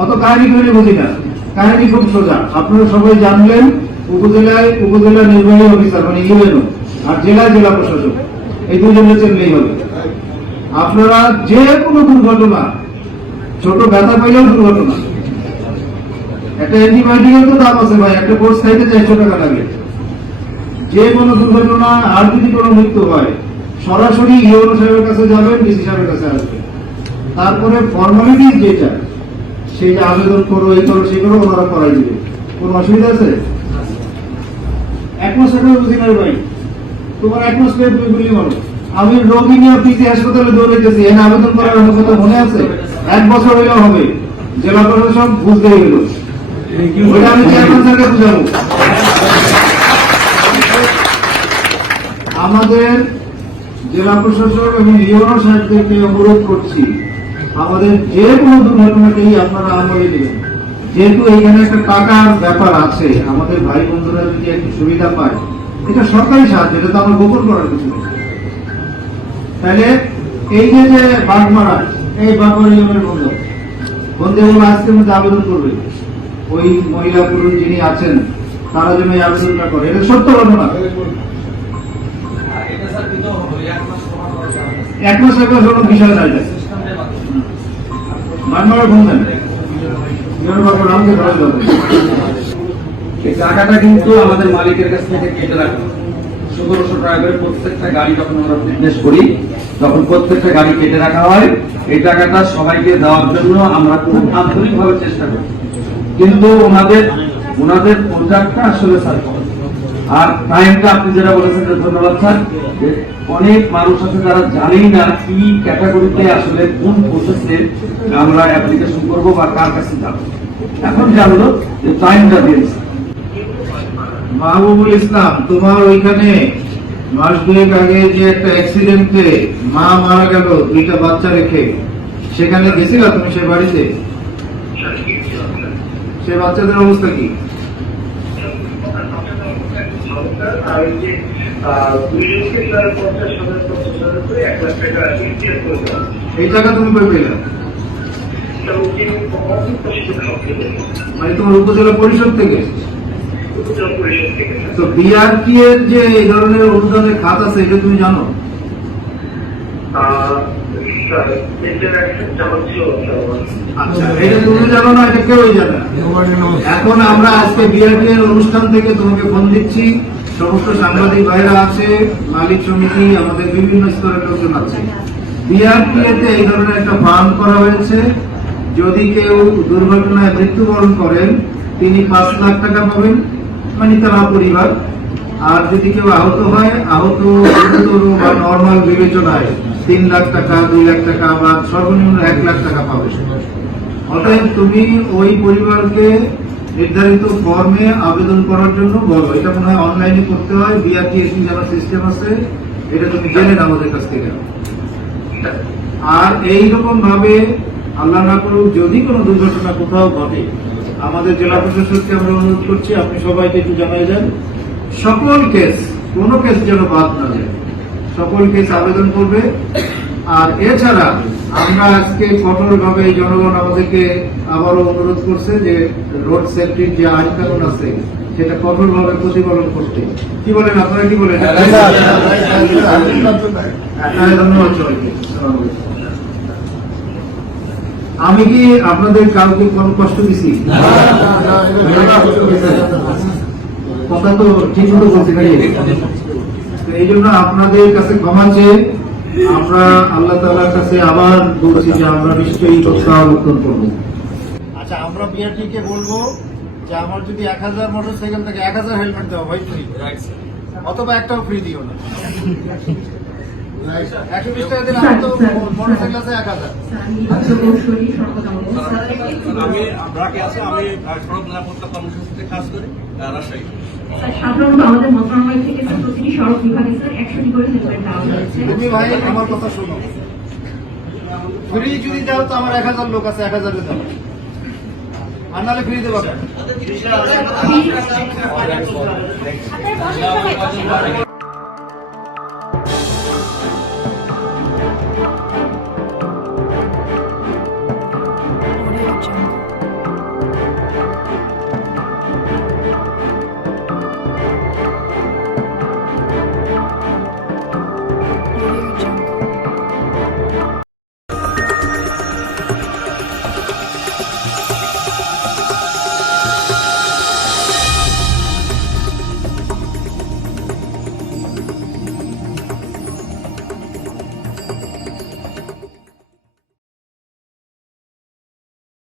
অত কাহিনী করে বুঝি না কাহিনী খুব সোজা। আপনারা সবাই জানলেন উপজেলায় উপজেলা নির্বাহী অফিসার মানে ইউএনও আর জেলায় জেলা প্রশাসক, এই দুজনে চললেই হবে আপনারা যে কোনো দুর্ঘটনা, ছোট ব্যথা পাইলেও দুর্ঘটনা। একটা অ্যান্টিবায়োটিকের তো দাম আছে ভাই, একটা কোর্স খাইতে চারশো টাকা লাগে। যে কোনো দুর্ঘটনা, আর যদি কোনো মৃত্যু হয়, সরাসরি ইউরো সাহেবের কাছে যাবেন, ডিসি সাহেবের কাছে আসবেন। তারপরে ফর্মালিটি যেটা সেই আবেদন করো এই করো সেই করো ওনারা করাই দিবে। কোনো অসুবিধা আছে? এক মাস আগে বুঝি না ভাই। তোমার এক মাস পরে তুমি গুলি মারো আমি রোগী নিয়ে পিসি হাসপাতালে দৌড়াইতেছি এনে আবেদন করার কথা মনে আছে? এক বছর হইলেও হবে। জেলা প্রশাসন বুঝতেই গেল। ওইটা আমি চেয়ারম্যান স্যারকে বুঝাবো। আমাদের জেলা প্রশাসক এবং ইউনো সাহেবদেরকে অনুরোধ করছি। আমাদের যে কোনো দুর্ঘটনাকেই আপনারা আমলে নেবেন যেহেতু এইখানে একটা টাকার ব্যাপার আছে, আমাদের ভাই বন্ধুরা যদি একটু সুবিধা পায়, এটা সরকারি সাহায্য, এটা তো আমরা গোপন করার কিছু নেই। তাহলে এই যে যে বাগমারা, এই বাগমারা ইউনের বন্ধু। বন্ধুগুলো আজকের মধ্যে আবেদন করবে। ওই মহিলা পুরুষ যিনি আছেন, তারা যেন এই আবেদনটা করে। এটা সত্য ঘটনা। এক মাস এক মাস বিষয় নাই টাকাটা কিন্তু আমাদের মালিকের কাছ থেকে কেটে রাখা। সতেরোশো প্রত্যেকটা গাড়ি যখন আমরা ফিটনেস করি তখন প্রত্যেকটা গাড়ি কেটে রাখা হয়, এই টাকাটা সবাইকে দেওয়ার জন্য আমরা খুব আন্তরিকভাবে চেষ্টা করি। কিন্তু ওনাদের ওনাদের প্রোডাক্টটা আসলে স্যার আর টাইমটা আপনি যেটা বলেছেন ধন্যবাদ স্যার অনেক মানুষ আছে যারা জানেই না কি ক্যাটাগরিতে আসলে কোন প্রসেসে আমরা অ্যাপ্লিকেশন করব বা কার কাছে যাব। এখন জানলো যে টাইমটা দিয়েছে মাহবুবুল ইসলাম, তোমার ওইখানে মাস দুয়েক আগে যে একটা অ্যাক্সিডেন্টে মা মারা গেল, দুইটা বাচ্চা রেখে, সেখানে গেছিলা তুমি সে বাড়িতে? সে বাচ্চাদের অবস্থা কি? আর ওই যে দুইজনকে তার পঞ্চাশ হাজার পঞ্চাশ হাজার করে এক লাখ টাকা ইন্ডিয়া করে দেওয়া এই টাকা তুমি কই পেলে? এবং যে অপ্রত্যাশিত খাওয়াতে মানে তোমার উপজেলা পরিষদ থেকে? উপজেলা পরিষদ থেকে। তো বিআরটি এর যে এই ধরনের অনুদানের খাত আছে এটা তুমি জানো? আহ, আচ্ছা না এখন আমরা আজকে বিআরটি এর অনুষ্ঠান থেকে তোমাকে ফোন দিচ্ছি। সমস্ত সাংবাদিক ভাইরা আছে, মালিক সমিতি, আমাদের বিভিন্ন স্তরের লোকজন আছে। বিআরটি তে এই ধরনের একটা ফান্ড করা হয়েছে। যদি কেউ দুর্ঘটনায় মৃত্যুবরণ করেন, তিনি পাঁচ লাখ টাকা পাবেন। মানে তারা পরিবার। আর যদি কেউ আহত হয়, আহত বা নর্মাল বিবেচনায় তিন লাখ টাকা, দুই লাখ টাকা বা সর্বনিম্ন এক লাখ টাকা পাবে অতএব তুমি ওই পরিবারকে নির্ধারিত ফর্মে আবেদন করার জন্য বলো। এটা মনে হয় অনলাইনে করতে হয় বিআরটিএসি যারা সিস্টেম আছে, এটা তুমি জেনে নাও আমাদের কাছ থেকে। আর এই রকম ভাবে আল্লাহ না করুক যদি কোনো দুর্ঘটনা কোথাও ঘটে, আমাদের জেলা প্রশাসককে আমরা অনুরোধ করছি, আপনি সবাইকে একটু জানাই দেন। সকল কেস কোনো কেস যেন বাদ না যায় সকল কেস আবেদন করবে আর এছাড়া আমরা আজকে কঠোরভাবে জনগণ আমাদেরকে আবারও অনুরোধ করছে যে রোড সেফটির যে আইন কানুন আছে সেটা কঠোরভাবে প্রতিপালন করতে কি বলেন আপনারা কি বলেন হ্যাঁ, ধন্যবাদ সবাইকে আমি কি আপনাদের কাউকে কোনো কষ্ট দিছি কথা তো ঠিক মতো বলতে পারি তো এই জন্য আপনাদের কাছে ক্ষমা চেয়ে আমরা আল্লাহ তালার কাছে আবার বলছি যে আমরা নিশ্চয়ই প্রত্যাবর্তন করব। আচ্ছা আমরা বিআরটি কে বলব যে আমার যদি এক হাজার মোটর সাইকেল থাকে এক হাজার হেলমেট দেওয়া হয় ফ্রি অথবা একটাও ফ্রি দিও না। একশো বিশ টাকা দিলে আমার তো মোটর সাইকেল আছে এক হাজার। আমি ব্রাকে আছে আমি সড়ক নিরাপত্তা কর্মসূচিতে কাজ করি রাজশাহী। সাধারণত আমাদের আমার কথা শোনো। ফ্রি যদি দাও তো আমার এক হাজার লোক আছে এক হাজারে দাও। আর